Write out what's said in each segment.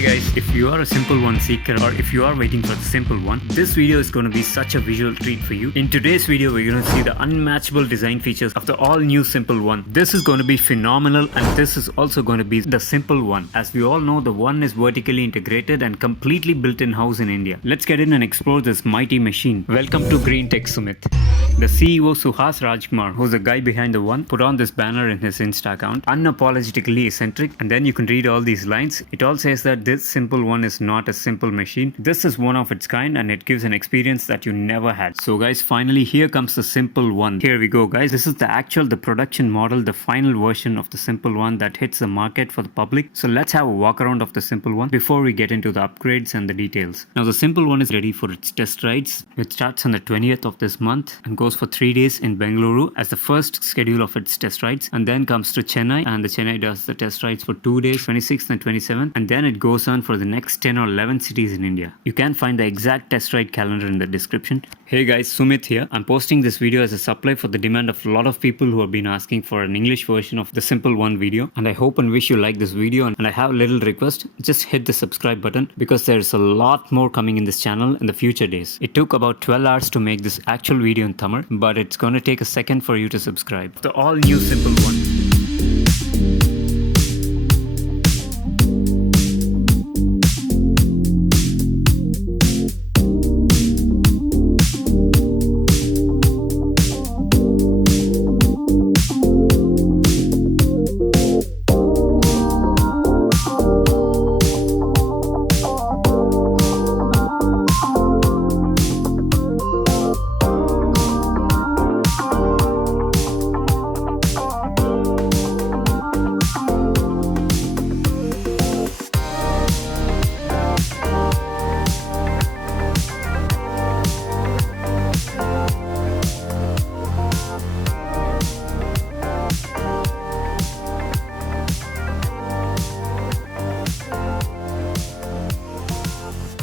Hi guys, if you are a Simple One seeker or if you are waiting for the Simple One, this video is going to be such a visual treat for you. In today's video, we're going to see the unmatchable design features of the all-new Simple One. This is going to be phenomenal, and this is also going to be the Simple One. As we all know, the One is vertically integrated and completely built in-house in India. Let's get in and explore this mighty machine. Welcome to GreenTech, Sumeeth. The CEO Suhas Rajkumar, who's the guy behind the One, put on this banner in his Insta account, unapologetically eccentric, and then you can read all these lines. It all says that this Simple One is not a simple machine. This is one of its kind, and it gives an experience that you never had. So guys, finally here comes the Simple One. Here we go guys. This is the production model, the final version of the Simple One that hits the market for the public. So let's have a walk around of the Simple One before we get into the upgrades and the details. Now the Simple One is ready for its test rides, which starts on the 20th of this month and goes for 3 days in Bengaluru as the first schedule of its test rides, and then comes to Chennai, and the Chennai does the test rides for 2 days, 26th and 27th, and then it goes on for the next 10 or 11 cities in India. You can find the exact test ride calendar in the description. Hey guys, Sumeeth here. I'm posting this video as a supply for the demand of a lot of people who have been asking for an English version of the Simple One video, and I hope and wish you like this video. And I have a little request, just hit the subscribe button because there's a lot more coming in this channel in the future days. It took about 12 hours to make this actual video in Tamil, but it's gonna take a second for you to subscribe. The all new Simple One.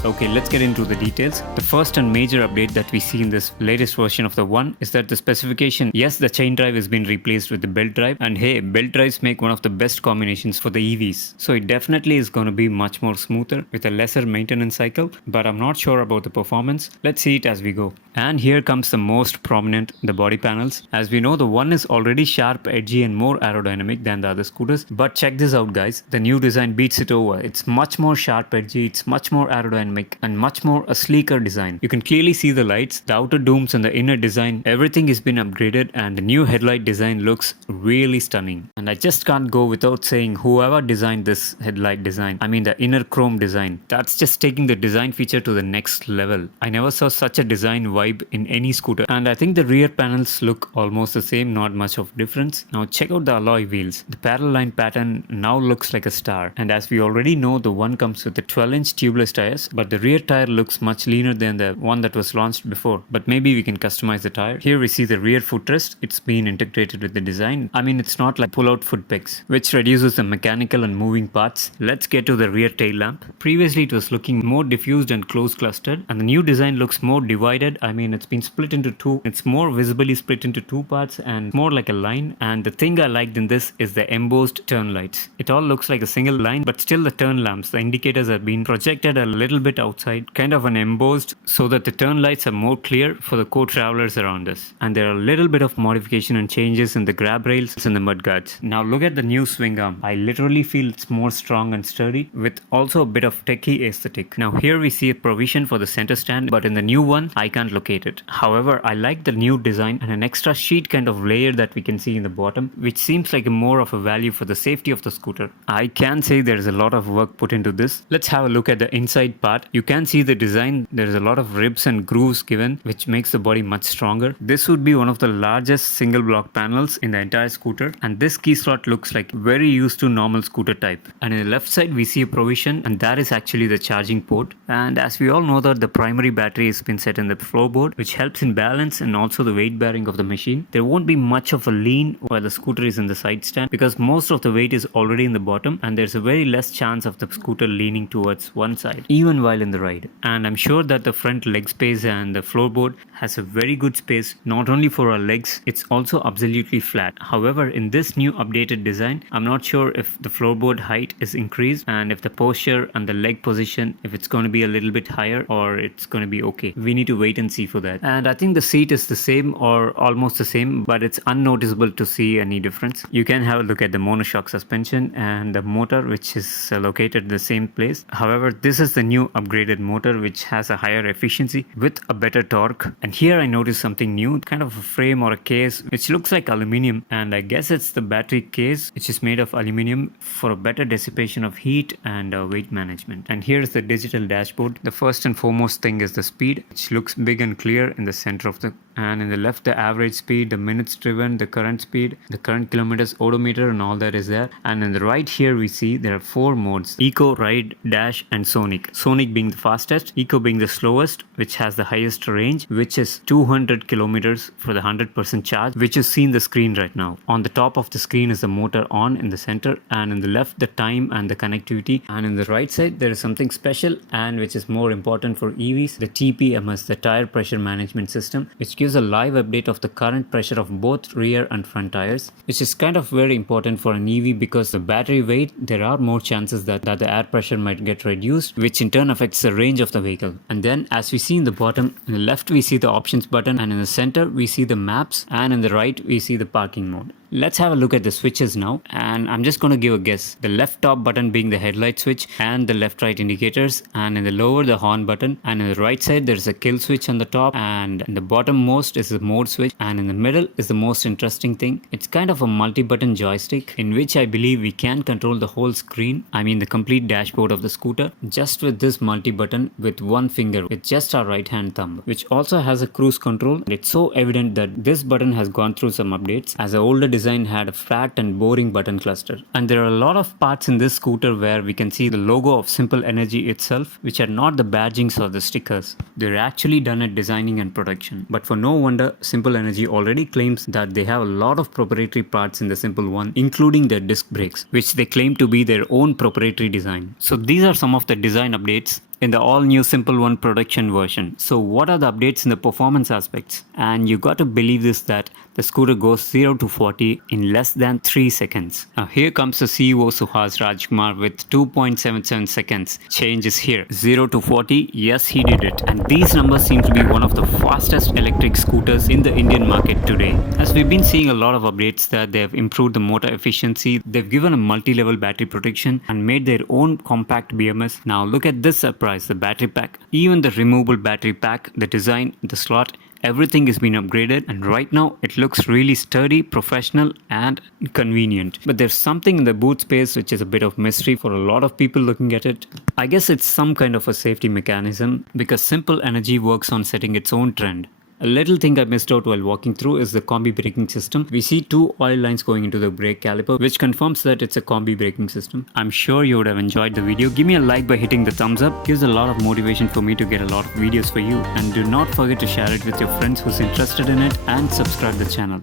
Okay, let's get into the details. The first and major update that we see in this latest version of the One is that the specification, yes, the chain drive has been replaced with the belt drive, and hey, belt drives make one of the best combinations for the EVs. So it definitely is going to be much more smoother with a lesser maintenance cycle, but I'm not sure about the performance. Let's see it as we go. And here comes the most prominent, the body panels. As we know, the One is already sharp, edgy and more aerodynamic than the other scooters, but check this out guys, the new design beats it over. It's much more sharp, edgy, it's much more aerodynamic and much more a sleeker design. You can clearly see the lights, the outer dooms and the inner design. Everything has been upgraded, and the new headlight design looks really stunning. And I just can't go without saying whoever designed this headlight design, I mean the inner chrome design, that's just taking the design feature to the next level. I never saw such a design vibe in any scooter, and I think the rear panels look almost the same, not much of difference. Now check out the alloy wheels. The parallel line pattern now looks like a star, and as we already know, the One comes with the 12-inch tubeless tires, but the rear tire looks much leaner than the one that was launched before, but maybe we can customize the tire. Here we see the rear footrest. It's been integrated with the design. I mean, it's not like pull-out foot pegs, which reduces the mechanical and moving parts. Let's get to the rear tail lamp. Previously it was looking more diffused and close clustered, and the new design looks more divided. I mean, it's been split into two. It's more visibly split into two parts and more like a line. And the thing I liked in this is the embossed turn lights. It all looks like a single line, but still the turn lamps, the indicators have been projected a little bit outside, kind of an embossed, so that the turn lights are more clear for the co-travelers around us. And there are a little bit of modification and changes in the grab rails and the mudguards. Now look at the new swing arm. I literally feel it's more strong and sturdy with also a bit of techie aesthetic. Now here we see a provision for the center stand, but in the new One I can't locate it. However, I like the new design and an extra sheet kind of layer that we can see in the bottom, which seems like more of a value for the safety of the scooter. I can say there is a lot of work put into this. Let's have a look at the inside part. You can see the design. There's a lot of ribs and grooves given, which makes the body much stronger. This would be one of the largest single block panels in the entire scooter, and this key slot looks like very used to normal scooter type. And in the left side we see a provision, and that is actually the charging port. And as we all know that the primary battery has been set in the floorboard, which helps in balance and also the weight bearing of the machine. There won't be much of a lean while the scooter is in the side stand, because most of the weight is already in the bottom, and there's a very less chance of the scooter leaning towards one side, even while while in the ride. And I'm sure that the front leg space and the floorboard has a very good space, not only for our legs, it's also absolutely flat. However, in this new updated design, I'm not sure if the floorboard height is increased and if the posture and the leg position, if it's going to be a little bit higher or it's going to be okay. We need to wait and see for that. And I think the seat is the same or almost the same, but it's unnoticeable to see any difference. You can have a look at the monoshock suspension and the motor, which is located in the same place. However, this is the new upgraded motor which has a higher efficiency with a better torque. And here I noticed something new, kind of a frame or a case which looks like aluminium, and I guess it's the battery case which is made of aluminium for a better dissipation of heat and weight management. And here's the digital dashboard. The first and foremost thing is the speed, which looks big and clear in the center of the, and in the left the average speed, the minutes driven, the current speed, the current kilometers odometer, and all that is there. And in the right here we see there are 4 modes: Eco, Ride, Dash and Sonic. Sonic being the fastest, Eco being the slowest, which has the highest range, which is 200 kilometers for the 100% charge, which is seen the screen right now. On the top of the screen is the motor on in the center, and in the left the time and the connectivity, and in the right side there is something special and which is more important for EVs, the TPMS, the tire pressure management system, which gives a live update of the current pressure of both rear and front tires, which is kind of very important for an EV because the battery weight, there are more chances that the air pressure might get reduced, which in turn affects the range of the vehicle. And then as we see in the bottom, in the left we see the options button, and in the center we see the maps, and in the right we see the parking mode. Let's have a look at the switches now, and I'm just going to give a guess. The left top button being the headlight switch and the left right indicators, and in the lower the horn button, and in the right side there's a kill switch on the top, and in the bottom most is the mode switch, and in the middle is the most interesting thing. It's kind of a multi-button joystick in which I believe we can control the whole screen, I mean the complete dashboard of the scooter, just with this multi-button with one finger, with just our right hand thumb, which also has a cruise control. It's so evident that this button has gone through some updates, as the older design had a fat and boring button cluster. And there are a lot of parts in this scooter where we can see the logo of Simple Energy itself, which are not the badgings or the stickers. They're actually done at designing and production. But for no wonder, Simple Energy already claims that they have a lot of proprietary parts in the Simple One, including their disc brakes, which they claim to be their own proprietary design. So these are some of the design updates in the all new Simple One production version. So what are the updates in the performance aspects? And you got to believe this, that the scooter goes 0 to 40 in less than 3 seconds. Now here comes the CEO Suhas Rajkumar with 2.77 seconds. Change is here. 0 to 40, yes, he did it. And these numbers seem to be one of the fastest electric scooters in the Indian market today. As we've been seeing a lot of updates that they have improved the motor efficiency, they've given a multi-level battery protection and made their own compact BMS. Now look at this surprise, the battery pack. Even the removable battery pack, the design, the slot, everything has been upgraded, and right now it looks really sturdy, professional and convenient. But there's something in the boot space which is a bit of mystery for a lot of people looking at it. I guess it's some kind of a safety mechanism, because Simple Energy works on setting its own trend. A little thing I missed out while walking through is the combi braking system. We see 2 oil lines going into the brake caliper, which confirms that it's a combi braking system. I'm sure you would have enjoyed the video. Give me a like by hitting the thumbs up. Gives a lot of motivation for me to get a lot of videos for you. And do not forget to share it with your friends who's interested in it, and subscribe the channel.